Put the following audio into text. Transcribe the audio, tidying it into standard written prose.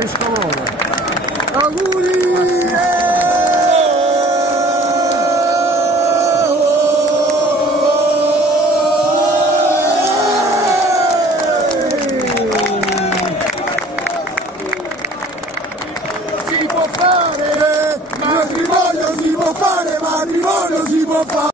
Francesco Loro. Auguri! Si può fare, matrimonio si può fare, matrimonio si può fare.